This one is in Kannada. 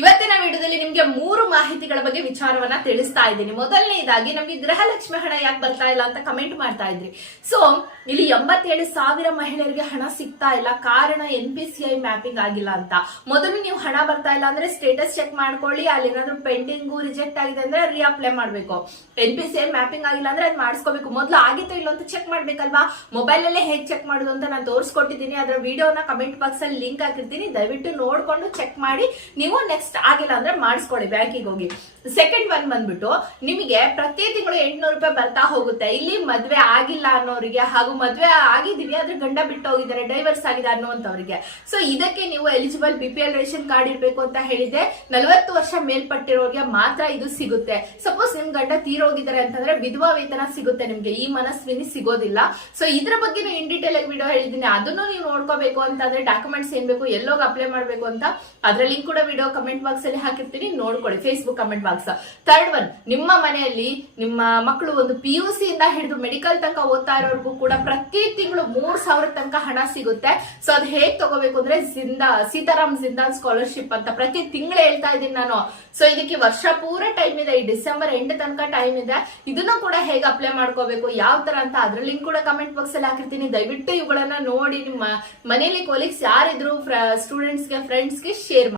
ಇವತ್ತಿನ ವಿಡಿಯೋದಲ್ಲಿ ನಿಮ್ಗೆ ಮೂರು ಮಾಹಿತಿಗಳ ಬಗ್ಗೆ ವಿಚಾರವನ್ನ ತಿಳಿಸ್ತಾ ಇದ್ದೀನಿ. ಮೊದಲನೇದಾಗಿ, ನಮ್ಗೆ ಗೃಹಲಕ್ಷ್ಮಿ ಹಣ ಯಾಕೆ ಬರ್ತಾ ಇಲ್ಲ ಅಂತ ಕಮೆಂಟ್ ಮಾಡ್ತಾ ಇದ್ರಿ. ಸೊ ಇಲ್ಲಿ ಎಂಬತ್ತೇಳು ಸಾವಿರ ಮಹಿಳೆಯರಿಗೆ ಹಣ ಸಿಗ್ತಾ ಇಲ್ಲ. ಕಾರಣ N P C I mapping ಆಗಿಲ್ಲ ಅಂತ. ಮೊದಲು ನೀವು ಹಣ ಬರ್ತಾ ಇಲ್ಲ ಅಂದ್ರೆ ಸ್ಟೇಟಸ್ ಚೆಕ್ ಮಾಡ್ಕೊಳ್ಳಿ. ಅಲ್ಲಿ ಏನಾದ್ರು ಪೆಂಡಿಂಗು ರಿಜೆಕ್ಟ್ ಆಗಿದೆ ಅಂದ್ರೆ ರೀಅಪ್ಲೈ ಮಾಡ್ಬೇಕು. N P C I mapping ಆಗಿಲ್ಲ ಅಂದ್ರೆ ಅದ್ ಮಾಡಿಸ್ಕೋಬೇಕು. ಮೊದಲು ಆಗಿತ್ತು ಇಲ್ಲ ಅಂತ ಚೆಕ್ ಮಾಡ್ಬೇಕಲ್ವಾ? ಮೊಬೈಲ್ ಅಲ್ಲೇ ಹೇಗೆ ಚೆಕ್ ಮಾಡುದು ಅಂತ ನಾನು ತೋರಿಸ್ಕೊಟ್ಟಿದ್ದೀನಿ. ಅದರ ವಿಡಿಯೋನ ಕಮೆಂಟ್ ಬಾಕ್ಸ್ ಅಲ್ಲಿ ಲಿಂಕ್ ಹಾಕಿರ್ತೀನಿ. ದಯವಿಟ್ಟು ನೋಡ್ಕೊಂಡು ಚೆಕ್ ಮಾಡಿ. ನೀವು ನೆಕ್ಸ್ಟ್ ಆಗಿಲ್ಲ ಅಂದ್ರೆ ಮಾಡಿಸ್ಕೊಳ್ಳಿ, ಬ್ಯಾಂಕಿಗೆ ಹೋಗಿ. ಸೆಕೆಂಡ್ ಒನ್ ಬಂದ್ಬಿಟ್ಟು, ನಿಮಗೆ ಪ್ರತಿ ತಿಂಗಳು ಎಂಟ್ನೂರು ರೂಪಾಯಿ ಬರ್ತಾ ಹೋಗುತ್ತೆ. ಇಲ್ಲಿ ಮದ್ವೆ ಆಗಿಲ್ಲ ಅನ್ನೋರಿಗೆ ಹಾಗೂ ಮದ್ವೆ ಆಗಿದೀವಿ ಆದ್ರೆ ಗಂಡ ಬಿಟ್ಟು ಹೋಗಿದ್ದಾರೆ ಡೈವರ್ಸ್ ಆಗಿದೆ ಅನ್ನುವಂಥವ್ರಿಗೆ. ಸೊ ಇದಕ್ಕೆ ನೀವು ಎಲಿಜಿಬಲ್ ಬಿ ರೇಷನ್ ಕಾರ್ಡ್ ಇರಬೇಕು ಅಂತ ಹೇಳಿದೆ ನಲವತ್ತು ವರ್ಷ ಮೇಲ್ಪಟ್ಟಿರೋರಿಗೆ ಮಾತ್ರ ಇದು ಸಿಗುತ್ತೆ. ಸಪೋಸ್ ನಿಮ್ ಗಂಡ ತೀರೋಗಿದ್ದಾರೆ ಅಂತಂದ್ರೆ ವಿಧವಾ ವೇತನ ಸಿಗುತ್ತೆ ನಿಮ್ಗೆ. ಈ ಮನಸ್ವಿನಿ ಸಿಗೋದಿಲ್ಲ. ಸೊ ಇದ್ರ ಬಗ್ಗೆ ಇನ್ ಡೀಟೇಲ್ ಆಗಿ ವಿಡಿಯೋ ಹೇಳಿದ್ದೀನಿ. ಅದನ್ನು ನೀವು ನೋಡ್ಕೋಬೇಕು ಅಂತಂದ್ರೆ ಡಾಕ್ಯುಮೆಂಟ್ಸ್ ಏನ್ ಬೇಕು, ಎಲ್ಲೋಗಿ ಅಪ್ಲೈ ಮಾಡ್ಬೇಕು ಅಂತ. ಅದ್ರ ಲಿಂಕ್ ಕೂಡ ವಿಡಿಯೋ ಕಮೆಂಟ್ ಬಾಕ್ಸ್ ಅಲ್ಲಿ ಹಾಕಿರ್ತೀನಿ, ನೋಡ್ಕೊಳ್ಳಿ. Facebook comment box third one ನಿಮ್ಮ ಮನೆಯಲ್ಲಿ ನಿಮ್ಮ ಮಕ್ಕಳು ಒಂದು ಪಿ ಯು ಸಿ ಇಂದ ಹಿಡಿದು ಮೆಡಿಕಲ್ ತನಕ ಓದ್ತಾ ಇರೋರ್ಗೂ ಕೂಡ ಪ್ರತಿ ತಿಂಗಳು ಮೂರ್ ಸಾವಿರ ತನಕ ಹಣ ಸಿಗುತ್ತೆ. ಸೊ ಅದ್ ಹೇಗ್ ತಗೋಬೇಕು ಅಂದ್ರೆ ಜಿಂದಾ, ಸೀತಾರಾಮ್ ಜಿಂದಾ ಸ್ಕಾಲರ್ಶಿಪ್ ಅಂತ ಪ್ರತಿ ತಿಂಗಳು ಹೇಳ್ತಾ ಇದ್ದೀನಿ ನಾನು. ಸೊ ಇದಕ್ಕೆ ವರ್ಷ ಪೂರ ಟೈಮ್ ಇದೆ. ಈ ಡಿಸೆಂಬರ್ ಎಂಡ್ ತನಕ ಟೈಮ್ ಇದೆ. ಇದನ್ನ ಕೂಡ ಹೇಗೆ ಅಪ್ಲೈ ಮಾಡ್ಕೋಬೇಕು, ಯಾವ ತರ ಅಂತ ಅದ್ರ ಲಿಂಕ್ ಕೂಡ ಕಮೆಂಟ್ ಬಾಕ್ಸ್ ಅಲ್ಲಿ ಹಾಕಿರ್ತೀನಿ. ದಯವಿಟ್ಟು ಇವುಗಳನ್ನ ನೋಡಿ ನಿಮ್ಮ ಮನೇಲಿ ಕೊಲೀಗ್ಸ್ ಯಾರಿದ್ರು ಸ್ಟೂಡೆಂಟ್ಸ್ಗೆ ಫ್ರೆಂಡ್ಸ್ಗೆ ಶೇರ್ ಮಾಡಿ.